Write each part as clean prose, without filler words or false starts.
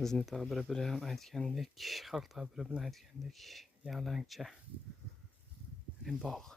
bizni ta'biri bilan aytgandek, xalq ta'biri bilan aytgandek, yalangcha bog'.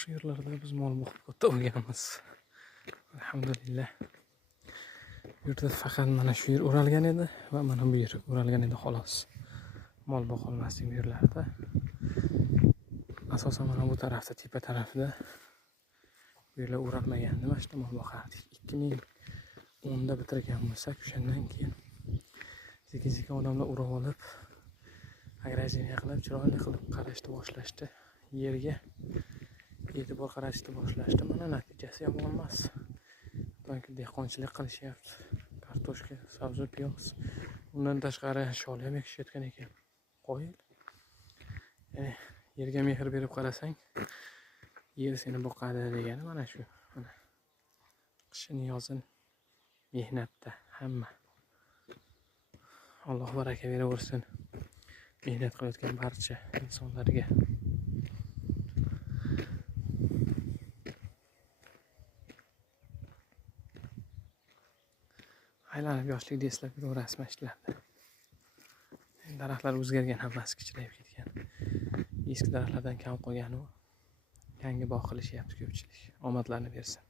Shu yerlarda biz mol boqib katta bo'lganmiz. Alhamdulillah. Bu yerda faqat mana shu yer o'ralgan edi va mana bu yer o'ralgan edi xolos. Mol boqa olmasdik bu yerlarda. Asosan mana bu tarafda, tepa tarafda bu yerlar o'ralmagandi. Mana shu mol boqardik. 2010da bitirgan bo'lsak, o'shandan keyin sekin-sekin odamlar urib olib, agrozimiya qilib, chiroyli qilib qarashni boshlashdi. Yerga e'tibor qaratishni boshlashdi. Mana natijasi yomon emas. Balki dehqonchilik qilishyapti. Kartoshka, sabzi, piyoz. Undan tashqari shol ham ekishayotgan ekan. Qo'yil. Ya'ni yerga mehr berib qarasang, yer seni boqadi degani mana shu. Mana qishin, yozin mehnatda hamma. Alloh baraka beraversin. Mehnat qilayotgan barcha insonlarga. Aylanib yoshlikda eslab yuraverasizmi ishlarni. Daraxtlar o'zgargan, hammasi kichirayib ketgan. Eski daraxtlardan kam qolgan u. Yangi bog' qilishyapti ko'pchilik. Omadlarni bersin.